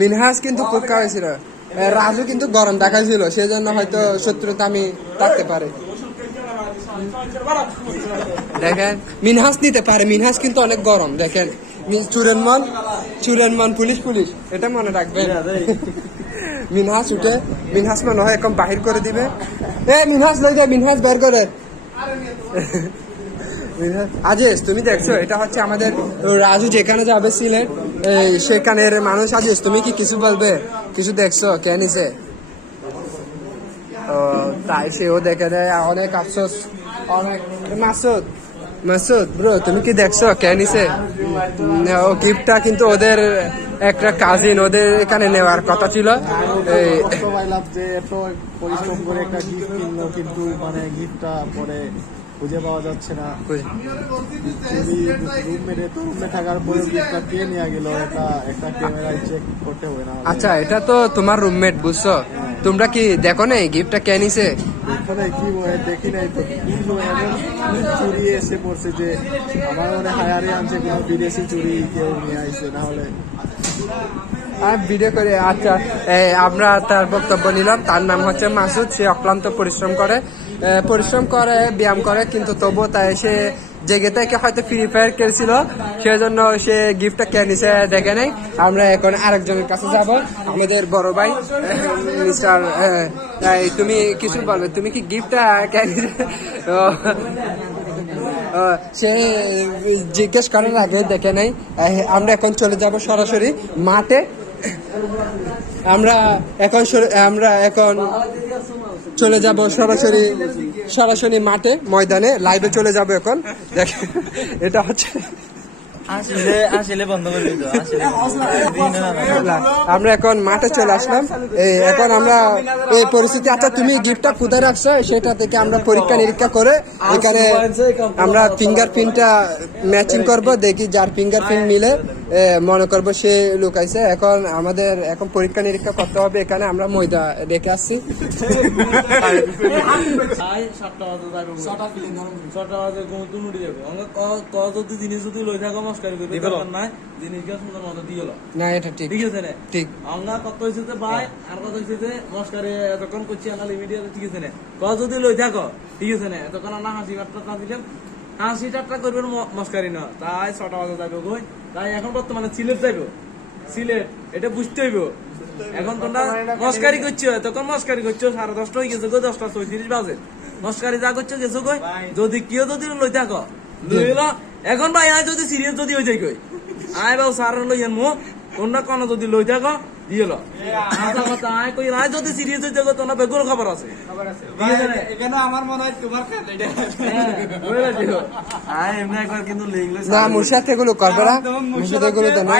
মিনহাজ কিন্তু কুক্কা হয়েছিল, রাজু কিন্তু গরম দেখাইছিল, সেজন্য হয়তো শত্রুতা আমি থাকতে পারে। দেখেন মিনহাজ নিতে পারে, মিনহাজ কিন্তু অনেক গরম। দেখেন চুরেনমন পুলিশ এটা মনে রাখবেন। মিনহাজ উঠে, মিনহাজ মনে হয় এখন বাহির করে দিবে। মিনহাজ লই যায়, মিনহাজ বের করে। আজিজ তুমি দেখছো, এটা হচ্ছে আমাদের রাজু যেখানে যাবে সিলেট সেখানের মানুষ। আজিজ তুমি কি কিছু বলবে? কিছু দেখছো কে নিছে? তাই সেও দেখে দেয়, অনেক আফসোস। অনেক মাসুদ ব্রো তুমি কি দেখছো কে নিছে? ও গিফটটা কিন্তু ওদের একটা কাজিন, ওদের এখানে নেওয়ার কথা ছিল। পরিশ্রম করে একটা গিফট কিনলো, কিন্তু মানে গিফটটা পরে খুঁজে পাওয়া যাচ্ছে না। রুমে থাকার পরে গিফটটা কে নিয়ে গেল, এটা একটা ক্যামেরায় চেক করতে হবে না? আচ্ছা, এটা তো তোমার রুমমেট বুঝছো, তোমরা কি দেখো না গিফটটা কে নিছে? কি দেখি নাই তো, চুরি এসে পড়ছে যে আমার মনে হায়ারে আনছে, কোনো বিদেশি চুরি কেউ নিয়ে আসছে, না হলে ভিডিও করে। আচ্ছা, আমরা তার বক্তব্য নিলাম। তার নাম হচ্ছে মাসুদ। সে অক্লান্ত পরিশ্রম করে, ব্যায়াম করে, কিন্তু তবুও তাই সে জেগে থেকে হয়তো ফ্রি ফায়ার খেলছিল, সেজন্য সে গিফটটা কে নিছে দেখে নেই। আমরা এখন আরেকজনের কাছে যাব, আমাদের বড় ভাই মিস্টার। তুমি কিছু বলবে, তুমি কি গিফটটা কে নিছে? সে জিজ্ঞেস করার আগে দেখে নেই। আমরা এখন চলে যাব সরাসরি মাঠে। আমরা এখন চলে যাব সরাসরি মাঠে, ময়দানে লাইভে চলে যাব এখন। দেখে এটা হচ্ছে আমরা এখন মাঠে চলে আসলাম। এখন আমরা এই পরিস্থিতি। আচ্ছা, তুমি গিফটটা কোথায় রাখছো সেটা থেকে আমরা পরীক্ষা নিরীক্ষা করে এখানে আমরা ফিঙ্গারপ্রিন্টটা ম্যাচিং করব, দেখি যার ফিঙ্গারপ্রিন্ট মিলে মনে করবো সে লুকাইছে। এখন আমাদের পরীক্ষা নিরীক্ষা করতে হবে। এখানে আমরা ময়দা রেখে আসছি। না এটা ঠিক ঠিক আমরা কত হয়েছে ভাই, আর কত হয়েছে মস্কারি এতক্ষণ করছি আমরা লিমিটেড, ঠিক আছে না? যদি লই থাকো, ঠিক আছে না? এতক্ষণ আমরা হাসি ঠাট্টা দিলাম, হাসি ঠাট্টা করবেন মস্কারি না। তাই 6টা বাজে যাবে কই, তাই এখন বর্তমানে সিলেট যাইব। সিলেট এটা বুঝতে হইব। এখন তোমরা মস্কারি করছো, তখন মস্কারি করছো 10:30 হয়ে গেছে, 10:34 বাজে মস্কারি যা করছো গেছো কই। যদি কেউ যদি লই থাকো লইল, এখন ভাই যদি সিরিয়াস যদি হয়ে যায় কই, আয় বাবু সার লই আনবো, তোমরা কোন যদি লই থাকো দিয়েল। যদি সিরিয়াস হয়ে যাবো তোমরা বেগুর খবর আছে। এখানে আমার মনে হয় তোমার না, মুর্শিদ এগুলো করবে না, মুর্শিদ এগুলো তো না।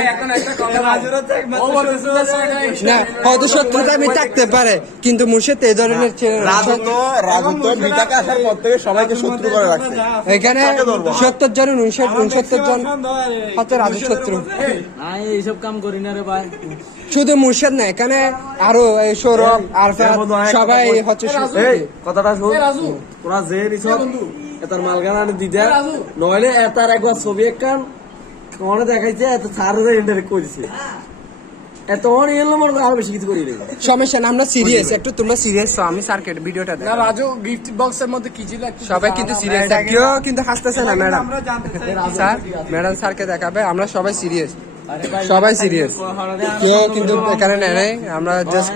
হয়তো শত্রুতা আমি থাকতে পারে, কিন্তু মুর্শিদ এই ধরনের সবাইকে শত্রু করে রাখছে। এখানে 70 জন 69 জন হয়তো রাজু শত্রু। এইসব কাম করি না রে ভাই। শুধু মুর্শিদ না, এখানে আরো সৌরভ আর সবাই হচ্ছে। কথাটা শুন, তোরা যে এটার মালগানা দিদা নইলে এটার একবার ছবি একখান মনে দেখাইছে, এত সারে ইন্টারেক্ট করেছে, এত আরো বেশি কিছু করি। সমস্যা না, আমরা সিরিয়াস একটু, তোমরা সিরিয়াস। আমি সার্কেট ভিডিওটা না রাজু গিফট বক্সের মধ্যে কি ছিল, সবাই কিন্তু সিরিয়াস, কেউ কিন্তু হাসতেছে না। ম্যাডাম স্যার, ম্যাডাম স্যারকে দেখাবে, আমরা সবাই সিরিয়াস, কেউ কিন্তু এখানে নেয় নাই। আমরা জাস্ট